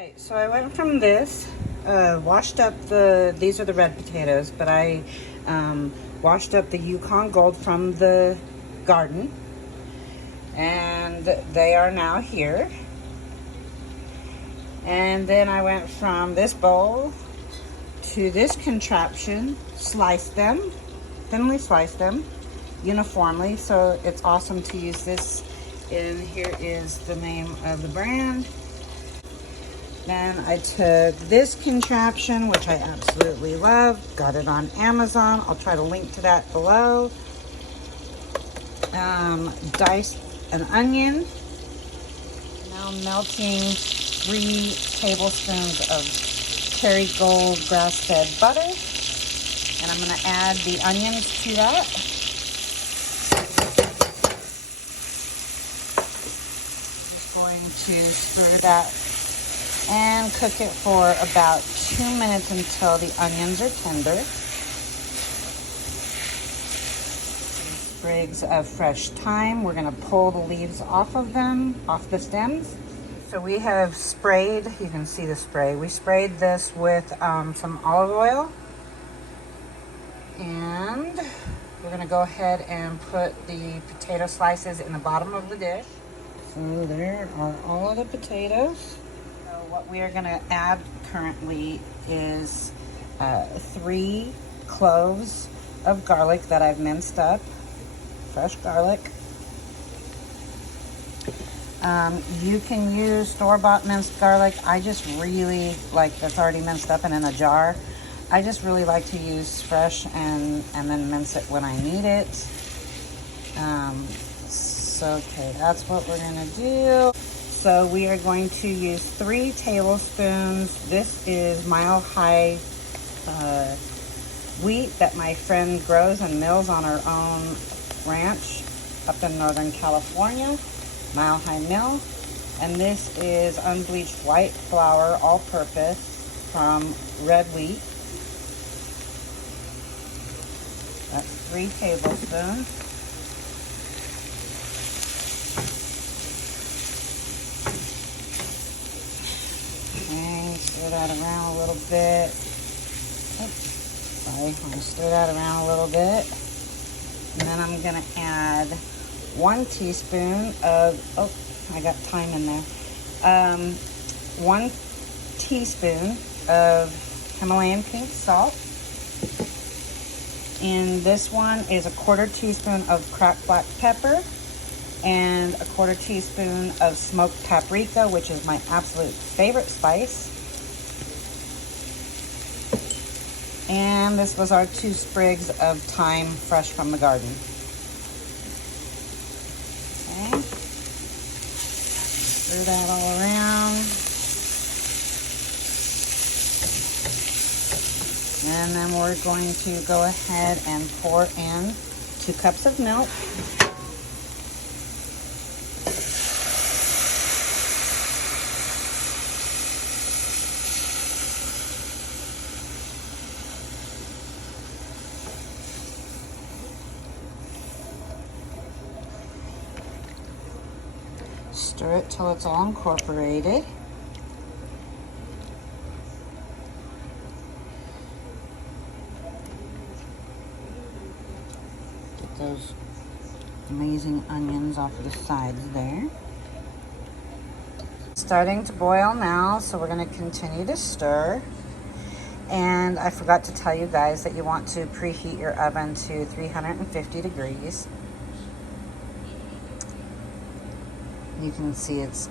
Right, so I went from this, washed up these are the red potatoes, but I washed up the Yukon Gold from the garden, and they are now here. And then I went from this bowl to this contraption, sliced them, thinly sliced them uniformly, so it's awesome to use this. And here is the name of the brand. Then I took this contraption, which I absolutely love, got it on Amazon. I'll try to link to that below. Diced an onion. Now melting 3 tablespoons of Cherry Gold grass-fed butter. And I'm going to add the onions to that. Just going to stir that and cook it for about 2 minutes until the onions are tender. Sprigs of fresh thyme. We're going to pull the leaves off of them, off the stems. So we have sprayed, you can see the spray. We sprayed this with some olive oil. And we're going to go ahead and put the potato slices in the bottom of the dish. So there are all of the potatoes. What we are going to add currently is 3 cloves of garlic that I've minced up, fresh garlic. You can use store-bought minced garlic. I just really like that's already minced up and in a jar. I just really like to use fresh and then mince it when I need it. Okay, that's what we're going to do. So we are going to use 3 tablespoons. This is Mile High wheat that my friend grows and mills on her own ranch up in Northern California, Mile High Mill. And this is unbleached white flour, all-purpose, from red wheat. That's 3 tablespoons. Stir that around a little bit. Oops, sorry, I'm going to stir that around a little bit. And then I'm going to add 1 teaspoon of, oh, I got thyme in there. 1 teaspoon of Himalayan pink salt. And this one is a 1/4 teaspoon of cracked black pepper and a 1/4 teaspoon of smoked paprika, which is my absolute favorite spice. And this was our 2 sprigs of thyme fresh from the garden. Okay. Stir that all around. And then we're going to go ahead and pour in 2 cups of milk. Stir it till it's all incorporated. Get those amazing onions off of the sides there. It's starting to boil now, so we're going to continue to stir. And I forgot to tell you guys that you want to preheat your oven to 350 degrees. You can see it's,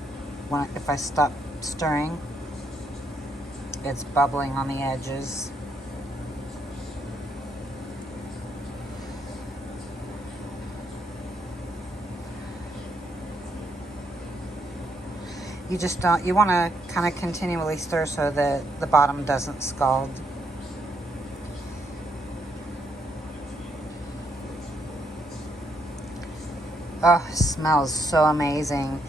if I stop stirring, it's bubbling on the edges. You just don't, you want to kind of continually stir so that the bottom doesn't scald. Oh, it smells so amazing.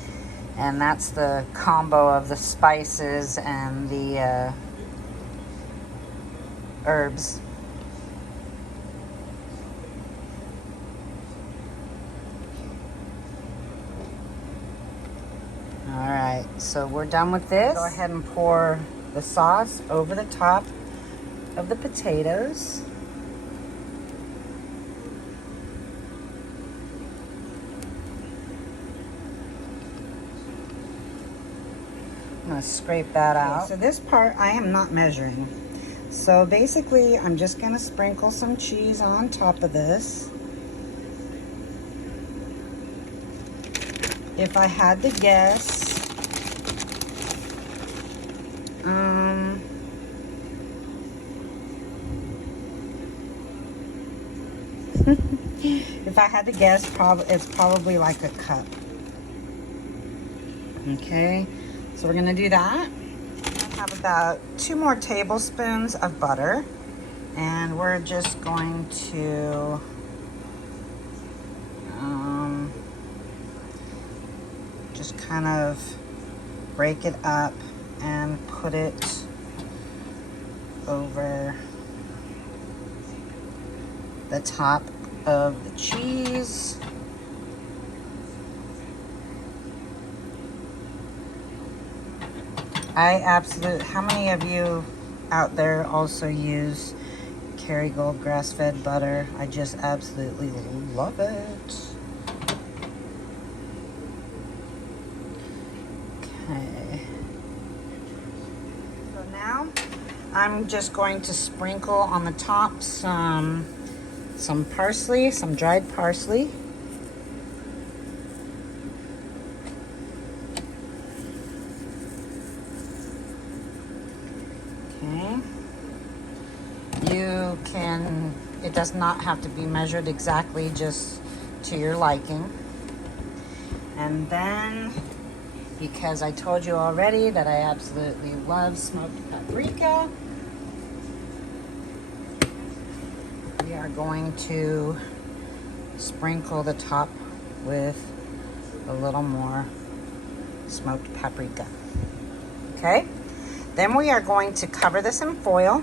And that's the combo of the spices and the herbs. All right, So we're done with this. Go ahead and pour the sauce over the top of the potatoes. I'm gonna scrape that out. So this part I am not measuring. So basically I'm just gonna sprinkle some cheese on top of this. If I had to guess, if I had to guess, it's probably like a cup. Okay, so we're gonna do that. I have about 2 more tablespoons of butter, and we're just going to just kind of break it up and put it over the top of the cheese. How many of you out there also use Kerrygold grass-fed butter? I just absolutely love it. Okay. So now I'm just going to sprinkle on the top some parsley, some dried parsley. Okay. It does not have to be measured exactly, just to your liking. And then, because I told you already that I absolutely love smoked paprika, we are going to sprinkle the top with a little more smoked paprika. Okay? Then we are going to cover this in foil